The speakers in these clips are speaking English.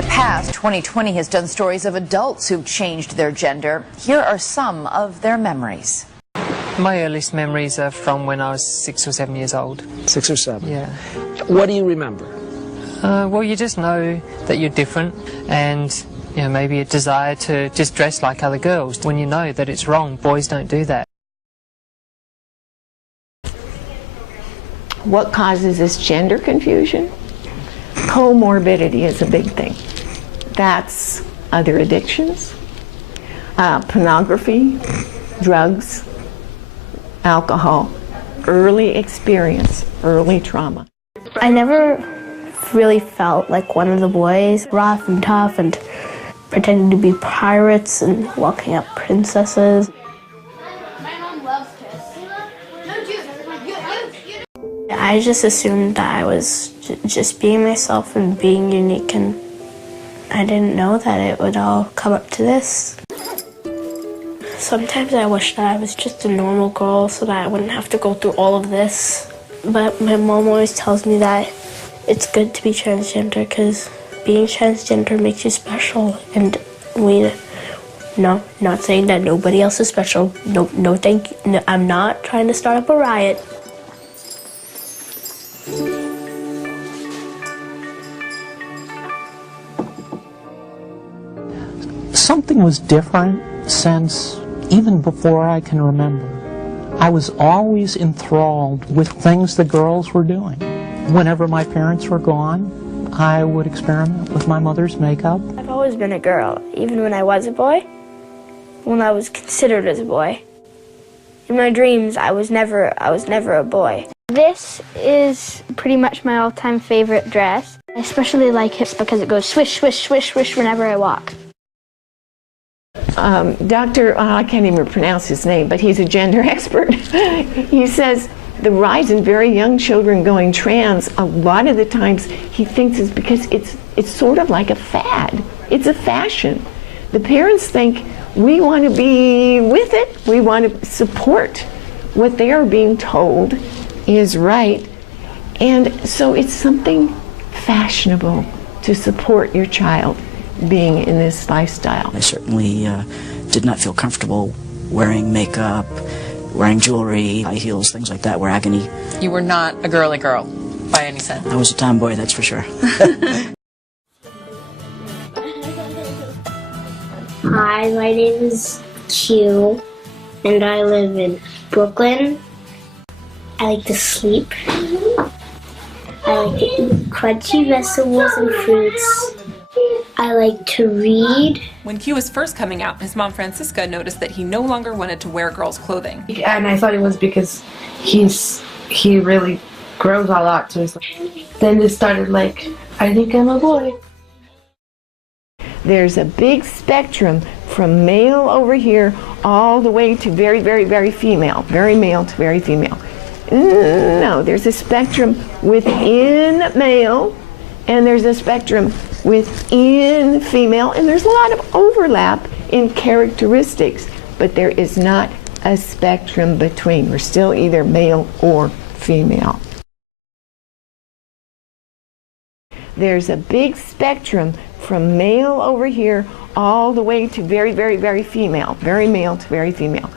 the past, 2020 has done stories of adults who've changed their gender. Here are some of their memories. My earliest memories are from when I was 6 or 7 years old. 6 or 7? Yeah. What do you remember? Well, you just know that you're different, and you know, maybe a desire to just dress like other girls. When you know that it's wrong, boys don't do that. What causes this gender confusion? Comorbidity is a big thing. That's other addictions, pornography, drugs, alcohol, early experience, early trauma. I never really felt like one of the boys, rough and tough and pretending to be pirates and walking up princesses. My mom loves kiss. No juice. I just assumed that I was just being myself and being unique, and I didn't know that it would all come up to this. Sometimes I wish that I was just a normal girl so that I wouldn't have to go through all of this. But my mom always tells me that it's good to be transgender because being transgender makes you special. And not saying that nobody else is special. No, thank you. No, I'm not trying to start up a riot. Something was different since even before I can remember. I was always enthralled with things the girls were doing. Whenever my parents were gone, I would experiment with my mother's makeup. I've always been a girl, even when I was a boy, when I was considered as a boy. In my dreams, I was never a boy. This is pretty much my all-time favorite dress. I especially like it because it goes swish, swish, swish, swish whenever I walk. I can't even pronounce his name, but he's a gender expert. He says the rise in very young children going trans, a lot of the times he thinks is because it's sort of like a fad. It's a fashion. The parents think we want to be with it. We want to support what they are being told is right. And so it's something fashionable to support your child being in this lifestyle. I certainly did not feel comfortable wearing makeup, wearing jewelry, high heels, things like that were agony. You were not a girly girl by any sense. I was a tomboy, that's for sure. Hi, my name is Q, and I live in Brooklyn. I like to sleep. I like to eat crunchy vegetables and fruits. I like to read. When Q was first coming out, his mom Francisca noticed that he no longer wanted to wear girls' clothing. And I thought it was because he really grows a lot, so then it started like, I think I'm a boy. There's a big spectrum from male over here all the way to very, very, very female. Very male to very female. No, there's a spectrum within male, and there's a spectrum within female, and there's a lot of overlap in characteristics, but there is not a spectrum between. We're still either male or female. There's a big spectrum from male over here all the way to very, very, very female. Very male to very female.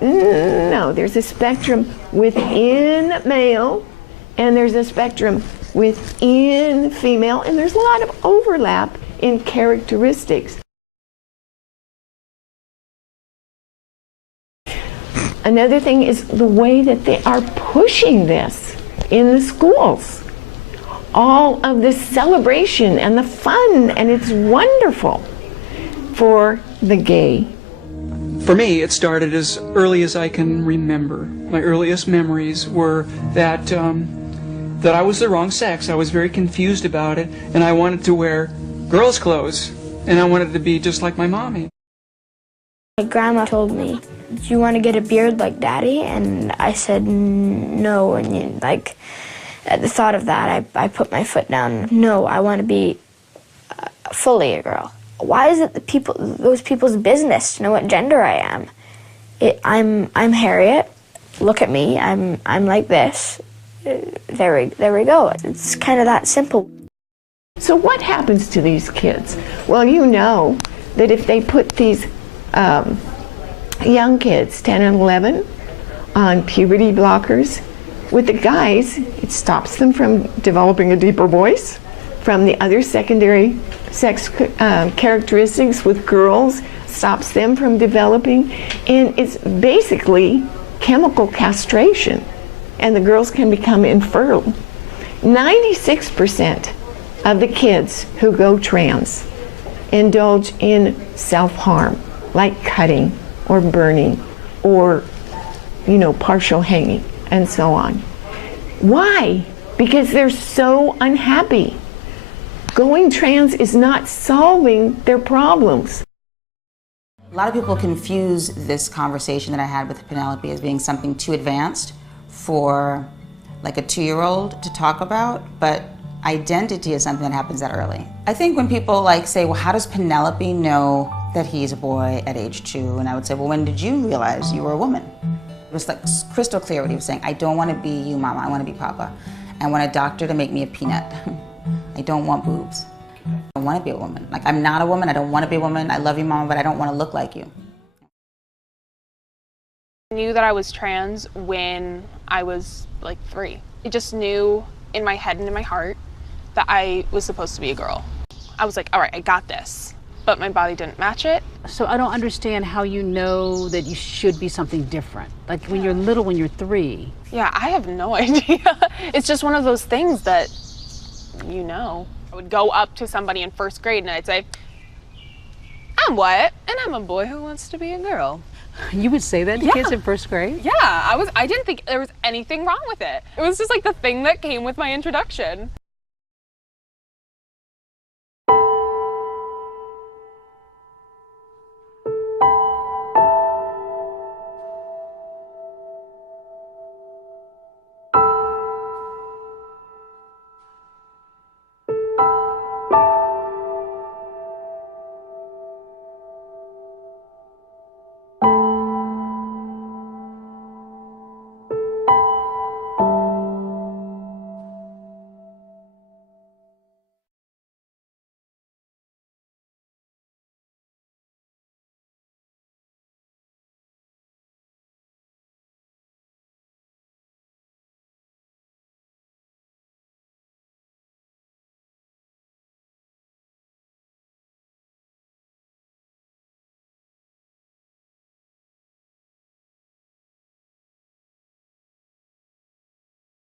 No, there's a spectrum within male, and there's a spectrum within female, and there's a lot of overlap in characteristics. Another thing is the way that they are pushing this in the schools. All of this celebration and the fun, and it's wonderful for the gay. For me, it started as early as I can remember. My earliest memories were that I was the wrong sex. I was very confused about it, and I wanted to wear girls' clothes, and I wanted to be just like my mommy. My grandma told me, "Do you want to get a beard like Daddy?" And I said no, and at the thought of that, I put my foot down. No, I want to be fully a girl. Why is it those people's business to know what gender I am? I'm Harriet. Look at me. I'm like this. There we go. It's kind of that simple. So what happens to these kids? Well, you know that if they put these young kids, 10 and 11, on puberty blockers, with the guys, it stops them from developing a deeper voice, from the other secondary sex characteristics with girls, stops them from developing, and it's basically chemical castration, and the girls can become infertile. 96% of the kids who go trans indulge in self-harm, like cutting or burning or, partial hanging and so on. Why? Because they're so unhappy. Going trans is not solving their problems. A lot of people confuse this conversation that I had with Penelope as being something too advanced for like a 2-year-old to talk about, but identity is something that happens that early. I think when people say, well, how does Penelope know that he's a boy at age 2? And I would say, well, when did you realize you were a woman? It was crystal clear what he was saying. I don't want to be you, Mama, I want to be Papa. I want a doctor to make me a peanut. I don't want boobs. I don't want to be a woman. I'm not a woman, I don't want to be a woman. I love you, Mama, but I don't want to look like you. I knew that I was trans when I was 3. I just knew in my head and in my heart that I was supposed to be a girl. I was like, all right, I got this, but my body didn't match it. So I don't understand how you know that you should be something different. Like when you're little, when you're 3. Yeah, I have no idea. It's just one of those things that I would go up to somebody in 1st grade and I'd say, I'm what? And I'm a boy who wants to be a girl. You would say that to kids in 1st grade? Yeah, I didn't think there was anything wrong with it. It was just the thing that came with my introduction.